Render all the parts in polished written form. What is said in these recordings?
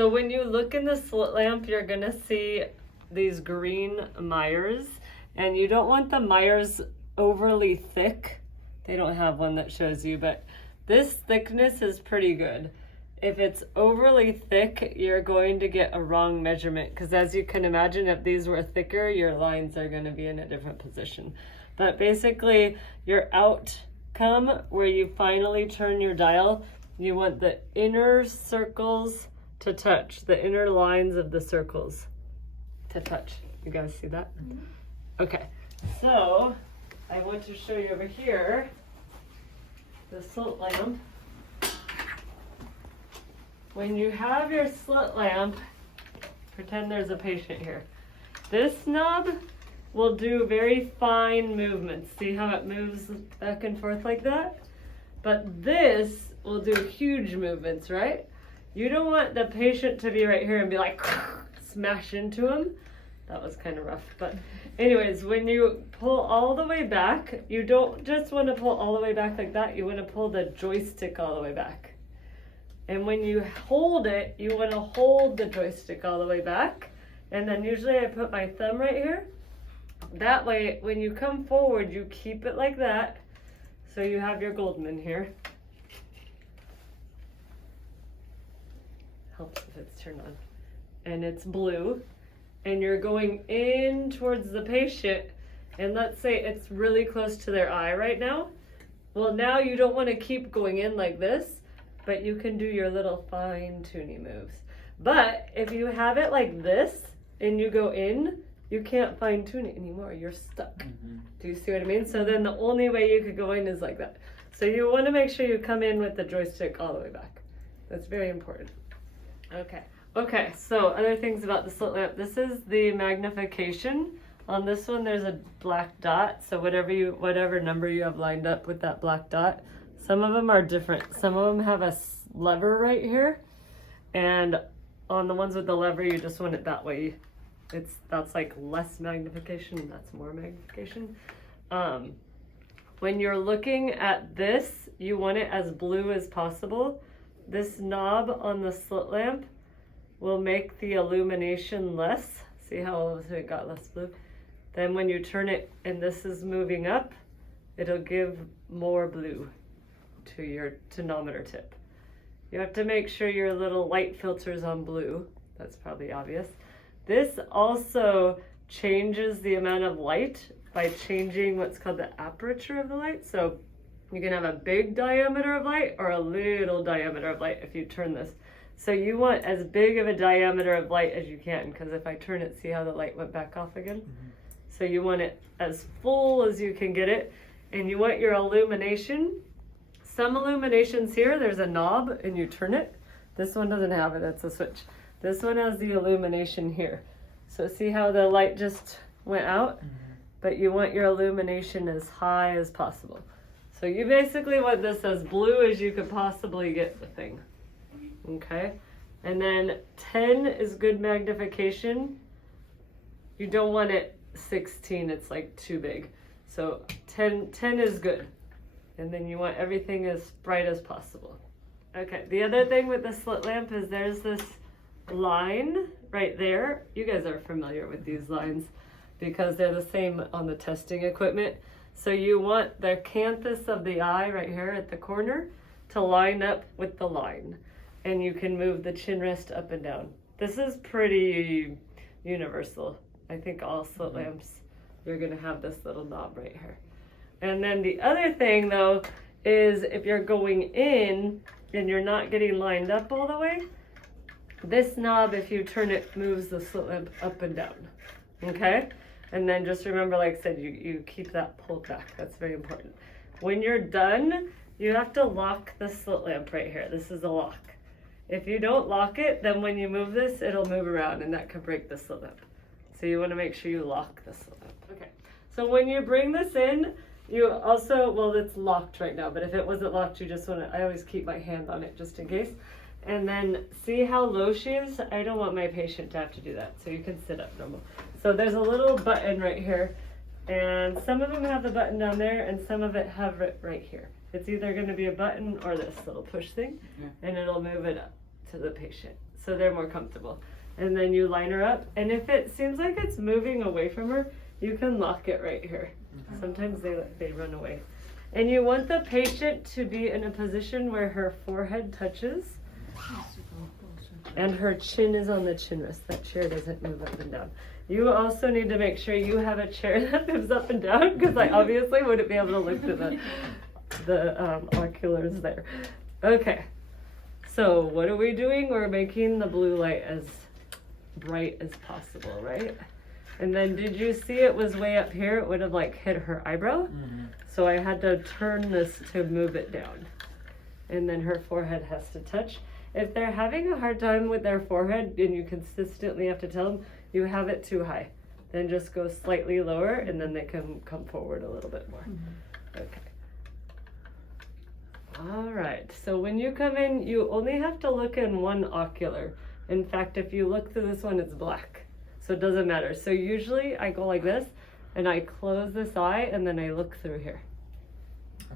So when you look in the slit lamp, you're gonna see these green mires, and you don't want the mires overly thick. They don't have one that shows you, but this thickness is pretty good. If it's overly thick, you're going to get a wrong measurement, because as you can imagine, if these were thicker, your lines are going to be in a different position. But basically, your outcome, where you finally turn your dial, you want the inner circles to touch, the inner lines of the circles to touch. You guys see that? Mm-hmm. Okay, so I want to show you over here the slit lamp. When you have your slit lamp, pretend there's a patient here. This knob will do very fine movements. See how it moves back and forth like that? But this will do huge movements, right? You don't want the patient to be right here and be like, smash into him. That was kind of rough. But anyways, when you pull all the way back, you don't just want to pull all the way back like that. You want to pull the joystick all the way back. And when you hold it, you want to hold the joystick all the way back. And then usually I put my thumb right here. That way, when you come forward, you keep it like that. So you have your Goldman here. Helps if it's turned on. And it's blue. And you're going in towards the patient. And let's say it's really close to their eye right now. Well, now you don't want to keep going in like this, but you can do your little fine-tuning moves. But if you have it like this and you go in, you can't fine-tune it anymore. You're stuck. Mm-hmm. Do you see what I mean? So then the only way you could go in is like that. So you want to make sure you come in with the joystick all the way back. That's very important. Okay, so other things about the slit lamp. This is the magnification. On this one, there's a black dot. So whatever number you have lined up with that black dot, some of them are different. Some of them have a lever right here, and on the ones with the lever, you just want it that way. That's like less magnification, that's more magnification. When you're looking at this, you want it as blue as possible. This knob on the slit lamp will make the illumination less. See how it got less blue? Then when you turn it and this is moving up, it'll give more blue to your tonometer tip. You have to make sure your little light filter's on blue. That's probably obvious. This also changes the amount of light by changing what's called the aperture of the light. So you can have a big diameter of light or a little diameter of light if you turn this. So you want as big of a diameter of light as you can, because if I turn it, see how the light went back off again? Mm-hmm. So you want it as full as you can get it, and you want your illumination. Some illuminations here, there's a knob and you turn it. This one doesn't have it, it's a switch. This one has the illumination here. So see how the light just went out? Mm-hmm. But you want your illumination as high as possible. So you basically want this as blue as you could possibly get the thing. Okay? And then 10 is good magnification. You don't want it 16, it's like too big. So 10 is good. And then you want everything as bright as possible. Okay, the other thing with the slit lamp is there's this line right there. You guys are familiar with these lines because they're the same on the testing equipment. So you want the canthus of the eye right here at the corner to line up with the line. And you can move the chin rest up and down. This is pretty universal. I think all slit lamps, you're gonna have this little knob right here. And then the other thing though, is if you're going in and you're not getting lined up all the way, this knob, if you turn it, moves the slit lamp up and down, okay? And then just remember, like I said, you keep that pulled back. That's very important. When you're done, you have to lock the slit lamp right here. This is a lock. If you don't lock it, then when you move this, it'll move around and that could break the slit lamp. So you want to make sure you lock the slit lamp. Okay, so when you bring this in, you also, well, it's locked right now, but if it wasn't locked, you just want to, I always keep my hand on it just in case. And then see how low she is? I don't want my patient to have to do that, so you can sit up normal. So there's a little button right here, and some of them have the button down there, and some of it have it right here. It's either going to be a button or this little push thing, and it'll move it up to the patient. so they're more comfortable. And then you line her up, and if it seems like it's moving away from her, you can lock it right here. Sometimes they run away. And you want the patient to be in a position where her forehead touches and her chin is on the chin rest. That chair doesn't move up and down. You also need to make sure you have a chair that moves up and down, because I obviously wouldn't be able to look to the oculars there. Okay, so what are we doing? We're making the blue light as bright as possible, right? And then did you see it was way up here? It would have like hit her eyebrow. So I had to turn this to move it down. And then her forehead has to touch. If they're having a hard time with their forehead and you consistently have to tell them you have it too high, then just go slightly lower and then they can come forward a little bit more. Okay. All right, so when you come in, you only have to look in one ocular. In fact, if you look through this one, it's black. So it doesn't matter. So usually I go like this and I close this eye and then I look through here.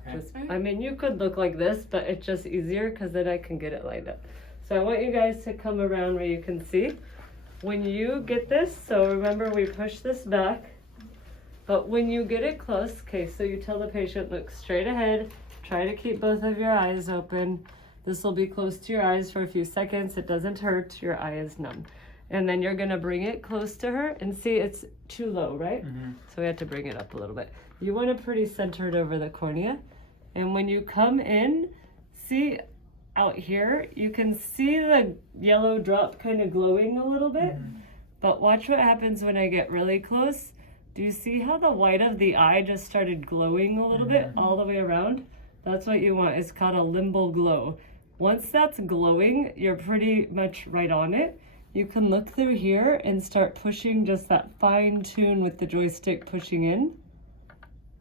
Okay. I mean, you could look like this, but it's just easier because then I can get it lined up. So I want you guys to come around where you can see. When you get this, so remember we push this back, but when you get it close, okay, so you tell the patient, look straight ahead, try to keep both of your eyes open. This will be close to your eyes for a few seconds. It doesn't hurt, your eye is numb. And then you're gonna bring it close to her and see it's too low, right? So we have to bring it up a little bit. You want it pretty centered over the cornea. And when you come in, see out here, you can see the yellow drop kind of glowing a little bit. But watch what happens when I get really close. Do you see how the white of the eye just started glowing a little bit all the way around? That's what you want. It's called a limbal glow. Once that's glowing, you're pretty much right on it. You can look through here and start pushing just that fine tune with the joystick pushing in.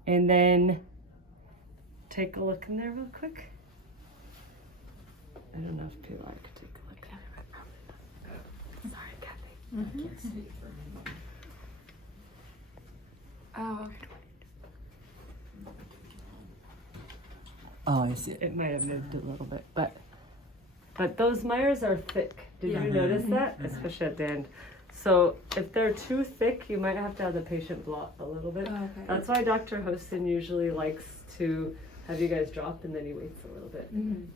And then take a look in there real quick. I don't know if people could take a look at it. Sorry, Kathy. I can't see for a minute. Oh, okay. Oh, I see. It might have moved a little bit, but those Myers are thick. Did you notice that? Especially at the end. So if they're too thick, you might have to have the patient blot a little bit. Oh, okay. That's why Dr. Houston usually likes to have you guys drop and then he waits a little bit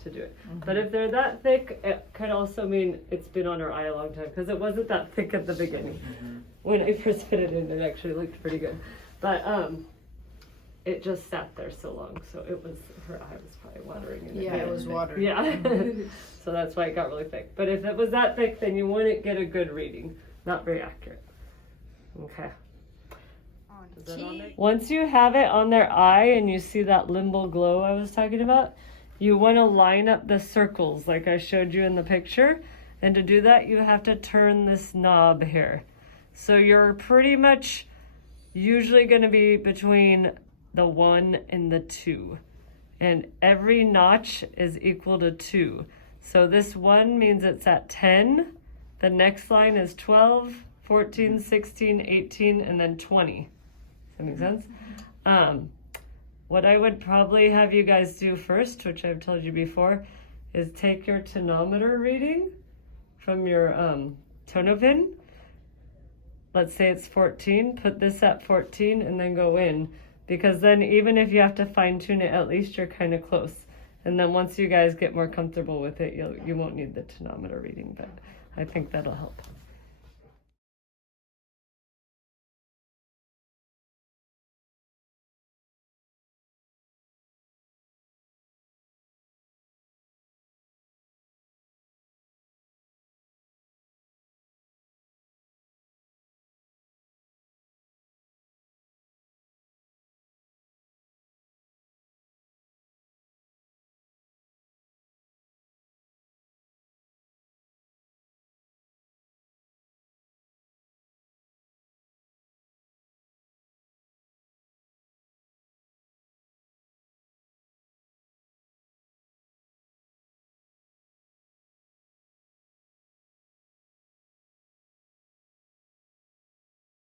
to do it. But if they're that thick, it could also mean it's been on her eye a long time, because it wasn't that thick at the beginning. When I first fit it in, it actually looked pretty good. But it just sat there so long, so it was, her eye was probably watering. Yeah, it was watering. Yeah, so that's why it got really thick. But if it was that thick, then you wouldn't get a good reading. Not very accurate. Okay. Once you have it on their eye and you see that limbal glow I was talking about, you want to line up the circles like I showed you in the picture. And to do that, you have to turn this knob here. So you're pretty much usually going to be between the 1 and the 2. And every notch is equal to 2. So this 1 means it's at 10. The next line is 12, 14, 16, 18, and then 20. Does that make sense? What I would probably have you guys do first, which I've told you before, is take your tonometer reading from your tonopin. Let's say it's 14, put this at 14 and then go in. Because then even if you have to fine tune it, at least you're kind of close. And then once you guys get more comfortable with it, you won't need the tonometer reading, but I think that'll help.